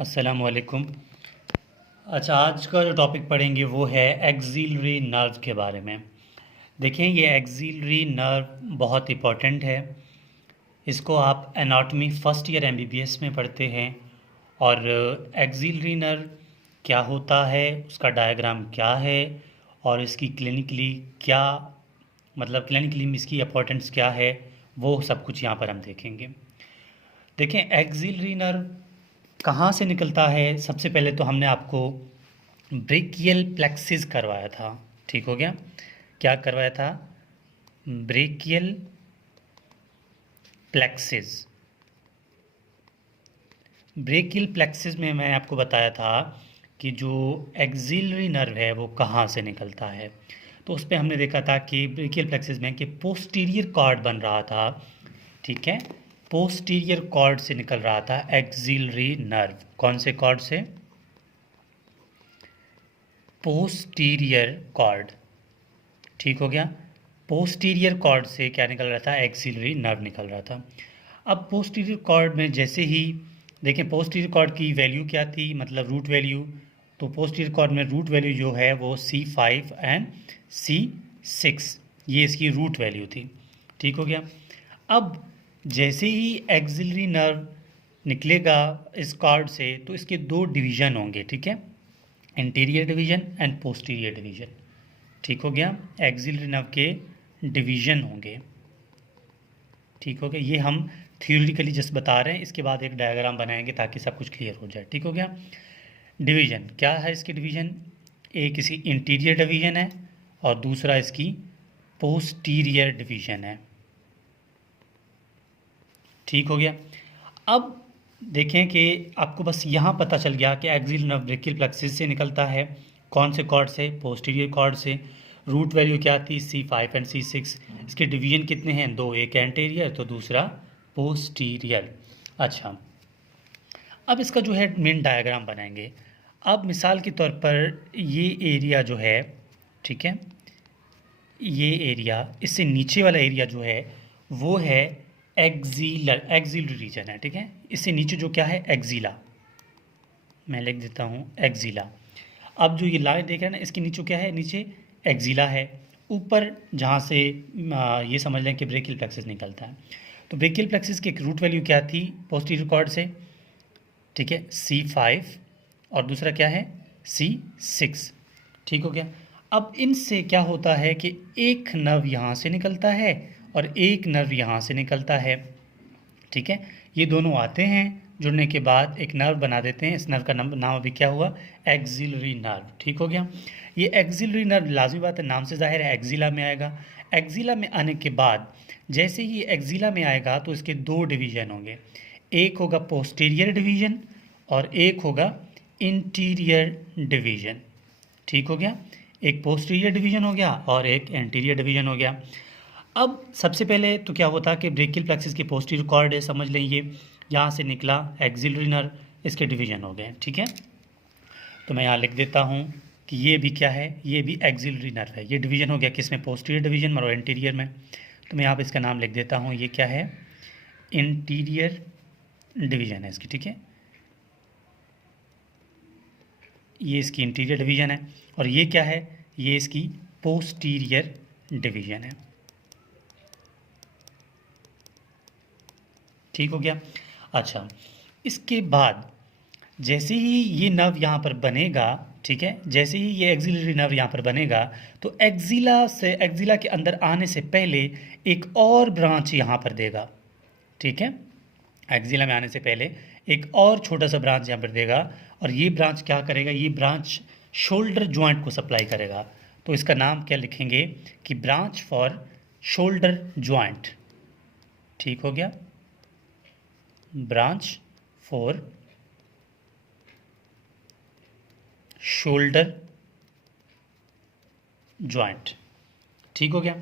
अस्सलाम वालेकुम। अच्छा, आज का जो टॉपिक पढ़ेंगे वो है एक्सिलरी नर्व के बारे में। देखें, ये एक्सिलरी नर्व बहुत इम्पोर्टेंट है। इसको आप एनाटॉमी फर्स्ट ईयर एमबीबीएस में पढ़ते हैं। और एक्सिलरी नर्व क्या होता है, उसका डायग्राम क्या है और इसकी क्लिनिकली क्या मतलब क्लिनिकली इसकी इंपॉर्टेंस क्या है, वो सब कुछ यहाँ पर हम देखेंगे। देखें, एक्सिलरी नर्व कहाँ से निकलता है। सबसे पहले तो हमने आपको ब्रेकियल प्लेक्सिस करवाया था। ठीक हो गया? क्या करवाया था? Brachial plexus. ब्रेकियल प्लेक्सिस में मैं आपको बताया था कि जो एक्सिलरी नर्व है वो कहाँ से निकलता है। तो उस पर हमने देखा था कि ब्रेकियल प्लेक्सिस में कि पोस्टीरियर कॉर्ड बन रहा था। ठीक है, पोस्टीरियर कॉर्ड से निकल रहा था एक्सिलरी नर्व। कौन से कॉर्ड से? Posterior cord. ठीक हो गया? पोस्टीरियर कॉर्ड से क्या निकल रहा था? एक्सिलरी नर्व निकल रहा था। अब पोस्टीरियर कॉर्ड में जैसे ही देखें, पोस्टीरियर कॉर्ड की वैल्यू क्या थी, मतलब रूट वैल्यू। तो पोस्टीरियर कॉर्ड में रूट वैल्यू जो है वो C5 एंड C6, ये इसकी रूट वैल्यू थी। ठीक हो गया? अब जैसे ही एक्सिलरी नर्व निकलेगा इस कॉर्ड से तो इसके दो डिवीज़न होंगे। ठीक है, interior division and posterior division. ठीक हो गया? एक्सिलरी नर्व के डिवीज़न होंगे। ठीक हो गया? ये हम थियोरिटिकली जस्ट बता रहे हैं, इसके बाद एक डायग्राम बनाएंगे ताकि सब कुछ क्लियर हो जाए। ठीक हो गया? डिवीज़न क्या है इसके डिवीज़न? एक इसकी इंटीरियर डिवीज़न है और दूसरा इसकी पोस्टीरियर डिवीज़न है। ठीक हो गया? अब देखें कि आपको बस यहाँ पता चल गया कि एक्सिलरी नर्व ब्रेकियल प्लेक्सिस से निकलता है। कौन से कॉर्ड से? पोस्टीरियर कॉर्ड से। रूट वैल्यू क्या थी? C5 and C6। इसके डिवीजन कितने हैं? दो, एक एंटीरियर तो दूसरा पोस्टीरियर। अच्छा, अब इसका जो है मेन डायग्राम बनाएंगे। अब मिसाल के तौर पर ये एरिया जो है, ठीक है, ये एरिया, इससे नीचे वाला एरिया जो है वो है एक्सिलरी रीजन है। ठीक है, इससे नीचे जो क्या है? एक्सिला। मैं लिख देता हूँ एक्सिला। अब जो ये लाइन देख रहे हैं ना, इसके नीचे क्या है? नीचे एक्सिला है। ऊपर जहाँ से ये समझ लें कि ब्रेकियल प्लेक्सिस निकलता है। तो ब्रेकियल प्लेक्सिस की रूट वैल्यू क्या थी पोस्टीरियर कॉर्ड से? ठीक है, C5 और दूसरा क्या है? C6। ठीक हो गया? अब इनसे क्या होता है कि एक नर्व यहाँ से निकलता है और एक नर्व यहाँ से निकलता है। ठीक है, ये दोनों आते हैं, जुड़ने के बाद एक नर्व बना देते हैं। इस नर्व का नाम अभी क्या हुआ? Axillary nerve. ठीक हो गया? ये एक्सिलरी नर्व लाजमी बात है, नाम से जाहिर है एक्सिला में आएगा। एक्सिला में आने के बाद जैसे ही एक्सिला में आएगा तो इसके दो डिवीज़न होंगे। एक होगा पोस्टीरियर डिवीज़न और एक होगा इंटीरियर डिवीज़न। ठीक हो गया? एक पोस्टीरियर डिवीज़न हो गया और एक एंटीरियर डिवीज़न हो गया। अब सबसे पहले तो क्या होता है कि ब्रेकियल प्लेक्सिस की पोस्टीरियर कॉर्ड है, समझ लें ये यहाँ से निकला एक्सिलरी नर्व, इसके डिवीज़न हो गए। ठीक है, तो मैं यहाँ लिख देता हूँ कि ये भी क्या है? ये भी एक्सिलरी नर्व है। ये डिवीज़न हो गया किस में? पोस्टीरियर डिवीज़न और इंटीरियर में। तो मैं यहाँ पर इसका नाम लिख देता हूँ, ये क्या है? इंटीरियर डिवीज़न है इसकी। ठीक है, ये इसकी इंटीरियर डिवीज़न है और ये क्या है? ये इसकी पोस्टीरियर डिवीज़न है। ठीक हो गया? अच्छा, इसके बाद जैसे ही ये नर्व यहाँ पर बनेगा, ठीक है, जैसे ही ये एक्सिलरी नर्व यहाँ पर बनेगा तो एक्सिला के अंदर आने से पहले एक और ब्रांच यहाँ पर देगा। ठीक है, एक्सिला में आने से पहले एक और छोटा सा ब्रांच यहाँ पर देगा और ये ब्रांच क्या करेगा? ये ब्रांच शोल्डर जॉइंट को सप्लाई करेगा। तो इसका नाम क्या लिखेंगे कि ब्रांच फॉर शोल्डर जॉइंट। ठीक हो गया? Branch for shoulder joint. ठीक हो गया?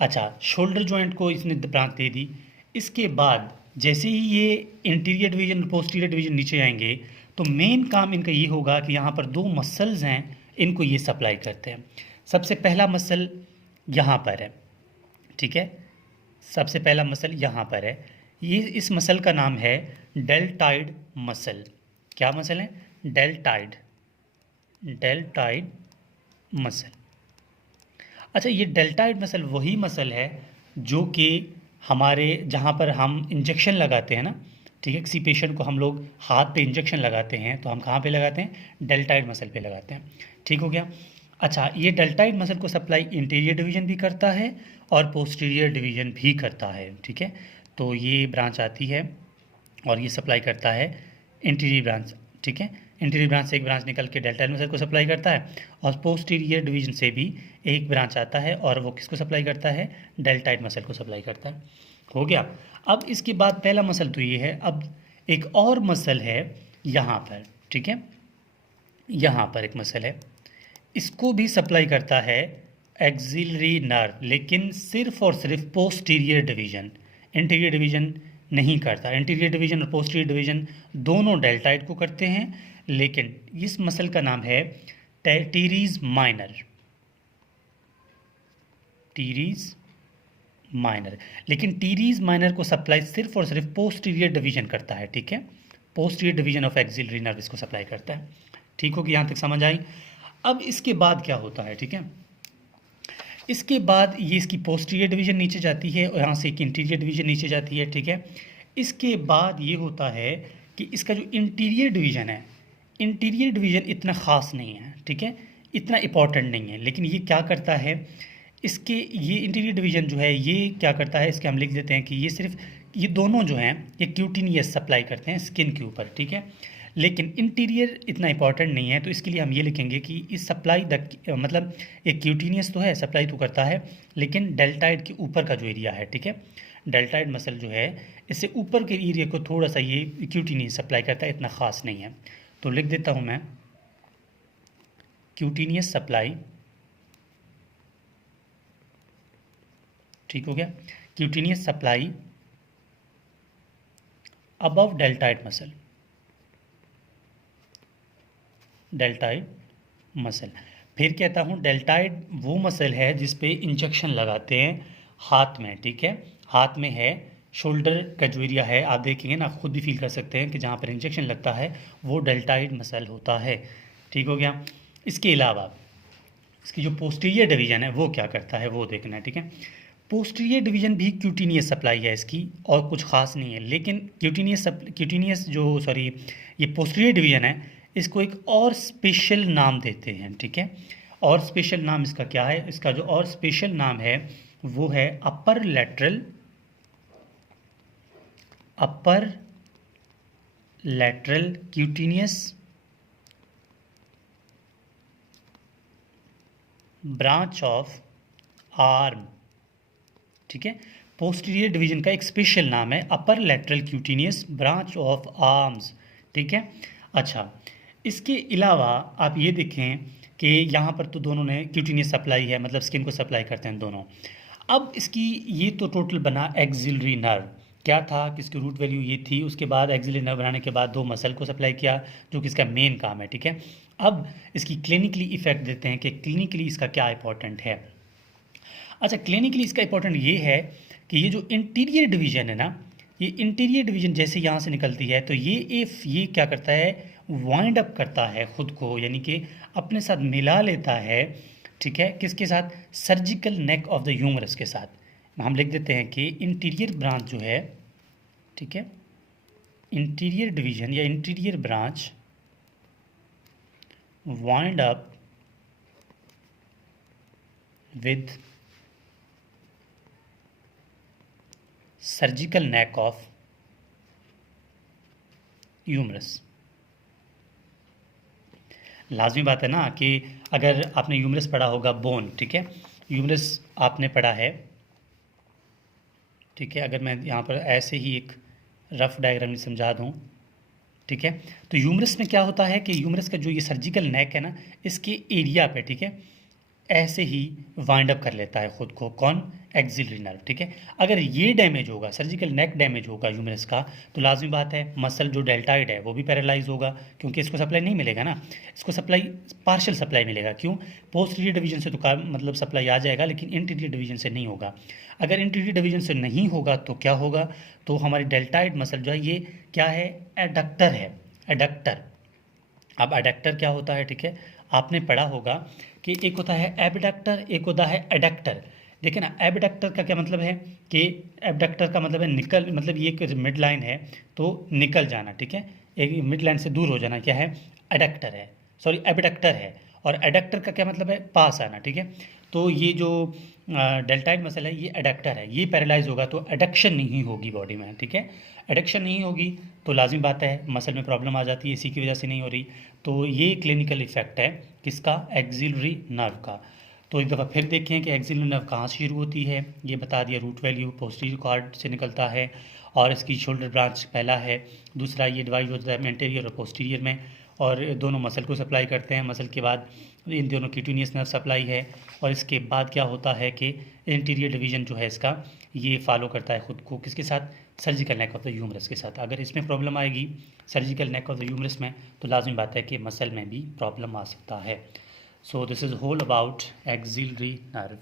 अच्छा, शोल्डर जॉइंट को इसने ब्रांच दे दी। इसके बाद जैसे ही ये इंटीरियर डिवीजन और पोस्टीरियर डिवीजन नीचे आएंगे तो मेन काम इनका ये होगा कि यहाँ पर दो मसल्स हैं, इनको ये सप्लाई करते हैं। सबसे पहला मसल यहाँ पर है। ठीक है, सबसे पहला मसल यहाँ पर है। ये इस मसल का नाम है डेल्टाइड मसल। क्या मसल है? Deltoid, deltoid muscle. अच्छा, ये डेल्टाइड मसल वही मसल है जो कि हमारे जहाँ पर हम इंजेक्शन लगाते हैं ना, ठीक है, किसी पेशेंट को हम लोग हाथ पे इंजेक्शन लगाते हैं तो हम कहाँ पे लगाते हैं? डेल्टाइड मसल पे लगाते हैं। ठीक हो गया। अच्छा, ये डेल्टाइड मसल को सप्लाई इंटीरियर डिवीजन भी करता है और पोस्टीरियर डिवीजन भी करता है। ठीक है, तो ये ब्रांच आती है और ये सप्लाई करता है इंटीरियर ब्रांच। ठीक है, इंटीरियर ब्रांच से एक ब्रांच निकल के डेल्टाइड मसल को सप्लाई करता है और पोस्टीरियर डिवीजन से भी एक ब्रांच आता है और वो किसको सप्लाई करता है? डेल्टाइड मसल को सप्लाई करता है। हो गया। अब इसके बाद पहला मसल तो ये है, अब एक और मसल है यहाँ पर। ठीक है, यहाँ पर एक मसल है, इसको भी सप्लाई करता है एक्सिलरी नर्व, लेकिन सिर्फ और सिर्फ पोस्टीरियर डिवीजन, इंटीरियर डिवीजन नहीं करता। इंटीरियर डिवीजन और पोस्टीरियर डिवीजन दोनों डेल्टाइड को करते हैं, लेकिन इस मसल का नाम है टीरीज माइनर, टीरीज माइनर। लेकिन टीरीज माइनर को सप्लाई सिर्फ और सिर्फ पोस्टीरियर डिवीजन करता है। ठीक है, posterior division of axillary nerve इसको सप्लाई करता है। ठीक हो कि यहाँ तक समझ आई? अब इसके बाद क्या होता है? ठीक है, इसके बाद ये इसकी पोस्टीरियर डिवीजन नीचे जाती है और यहाँ से एक इंटीरियर डिवीजन नीचे जाती है। ठीक है, इसके बाद ये होता है कि इसका जो इंटीरियर डिवीजन है, इंटीरियर डिवीजन इतना ख़ास नहीं है। ठीक है, इतना इम्पॉर्टेंट नहीं है, लेकिन ये क्या करता है, इसके ये इंटीरियर डिवीजन जो है ये क्या करता है, इसके हम लिख देते हैं कि ये सिर्फ ये दोनों जो हैं ये क्यूटिनियस सप्लाई करते हैं स्किन के ऊपर। ठीक है, लेकिन इंटीरियर इतना इंपॉर्टेंट नहीं है, तो इसके लिए हम ये लिखेंगे कि इस सप्लाई द मतलब एक क्यूटिनियस तो है, सप्लाई तो करता है, लेकिन डेल्टाइड के ऊपर का जो एरिया है, ठीक है, डेल्टाइड मसल जो है इससे ऊपर के एरिया को थोड़ा सा ये क्यूटिनियस सप्लाई करता है, इतना ख़ास नहीं है। तो लिख देता हूँ मैं क्यूटिनियस सप्लाई। ठीक हो गया, cutaneous supply above deltoid muscle, deltoid muscle. फिर कहता हूँ डेल्टाइड वो मसल है जिस पे इंजेक्शन लगाते हैं हाथ में। ठीक है, हाथ में है, शोल्डर का जो एरिया है आप देखेंगे ना, खुद भी फील कर सकते हैं कि जहाँ पर इंजेक्शन लगता है वो डेल्टाइड मसल होता है। ठीक हो गया। इसके अलावा इसकी जो पोस्टीरियर डिवीजन है वो क्या करता है वो देखना है। ठीक है, पोस्टीरियर डिवीजन भी क्यूटिनियस सप्लाई है इसकी और कुछ खास नहीं है, लेकिन क्यूटिनियस जो सॉरी ये पोस्टीरियर डिवीजन है इसको एक और स्पेशल नाम देते हैं। ठीक है, और स्पेशल नाम इसका क्या है? इसका जो और स्पेशल नाम है वो है अपर लैटरल क्यूटिनियस ब्रांच ऑफ आर्म। ठीक है, पोस्टीरियर डिवीजन का एक स्पेशल नाम है अपर लैटरल क्यूटिनियस ब्रांच ऑफ आर्म्स। ठीक है, अच्छा, इसके अलावा आप ये देखें कि यहाँ पर तो दोनों ने क्यूटिनियस सप्लाई है, मतलब स्किन को सप्लाई करते हैं दोनों। अब इसकी ये तो टोटल बना एक्सिलरी नर्व, क्या था कि इसकी रूट वैल्यू ये थी, उसके बाद एक्सिलरी नर्व बनाने के बाद दो मसल को सप्लाई किया जो कि इसका मेन काम है। ठीक है, अब इसकी क्लिनिकली इफेक्ट देते हैं कि क्लिनिकली इसका क्या इंपॉर्टेंट है। अच्छा, क्लिनिकली इसका इंपॉर्टेंट ये है कि ये जो इंटीरियर डिवीजन है ना, ये इंटीरियर डिवीजन जैसे यहाँ से निकलती है तो ये क्या करता है, वाइंड अप करता है खुद को, यानी कि अपने साथ मिला लेता है। ठीक है, किसके साथ? Surgical neck of the humerus के साथ। हम लिख देते हैं कि इंटीरियर ब्रांच जो है, ठीक है, इंटीरियर डिवीजन या interior branch wind up with surgical neck of humerus. लाजमी बात है ना कि अगर आपने ह्यूमरस पढ़ा होगा, बोन, ठीक है, ह्यूमरस आपने पढ़ा है। ठीक है, अगर मैं यहाँ पर ऐसे ही एक रफ डायग्राम समझा दूँ, ठीक है, तो ह्यूमरस में क्या होता है कि ह्यूमरस का जो ये सर्जिकल नेक है ना, इसके एरिया पे, ठीक है, ऐसे ही वाइंड अप कर लेता है खुद को, कौन? Axillary nerve. ठीक है, अगर ये डैमेज होगा, सर्जिकल नेक डैमेज होगा ह्यूमरस का, तो लाजमी बात है मसल जो डेल्टाइड है वो भी पैरालाइज होगा, क्योंकि इसको सप्लाई नहीं मिलेगा ना, इसको सप्लाई पार्शियल सप्लाई मिलेगा। क्यों? पोस्टीरियर डिवीजन से तो मतलब सप्लाई आ जाएगा, लेकिन इंटीरियर डिवीजन से नहीं होगा। अगर इंटीरियर डिवीजन से नहीं होगा तो क्या होगा, तो हमारी डेल्टाइड मसल जो है ये क्या है? एडक्टर है, एडक्टर। अब एडक्टर क्या होता है, ठीक है, आपने पढ़ा होगा कि एक होता है एबडक्टर, एक होता है एडक्टर। देखिए ना, एबडक्टर का क्या मतलब है कि एबडक्टर का मतलब है निकल, मतलब ये एक मिड लाइन है तो निकल जाना, ठीक है, एक मिड लाइन से दूर हो जाना, क्या है, एडक्टर है, सॉरी एबडक्टर है। और एडक्टर का क्या मतलब है, पास आना, ठीक है। तो ये जो डेल्टाइड मसल है ये एडक्टर है, ये पैरालाइज होगा तो एडक्शन नहीं होगी बॉडी में, ठीक है। एडक्शन नहीं होगी तो लाजिम बात है मसल में प्रॉब्लम आ जाती है, इसी की वजह से नहीं हो रही। तो ये क्लिनिकल इफेक्ट है किसका, एक्सिलरी नर्व का। तो एक दफ़ा फिर देखें कि एक्सिलरी नर्व कहाँ से शुरू होती है, ये बता दिया, रूट वैल्यू पोस्टीरियर कॉर्ड से निकलता है और इसकी शोल्डर ब्रांच पहला है, दूसरा ये डिवाइड होता है एंटीरियर और पोस्टीरियर में, और दोनों मसल को सप्लाई करते हैं, मसल के बाद इन दोनों क्यूटेनियस नर्व सप्लाई है, और इसके बाद क्या होता है कि इंटीरियर डिवीजन जो है इसका ये फॉलो करता है ख़ुद को किसके साथ, surgical neck of the humerus के साथ। अगर इसमें प्रॉब्लम आएगी surgical neck of the humerus में तो लाजिम बात है कि मसल में भी प्रॉब्लम आ सकता है। So this is whole about axillary nerve.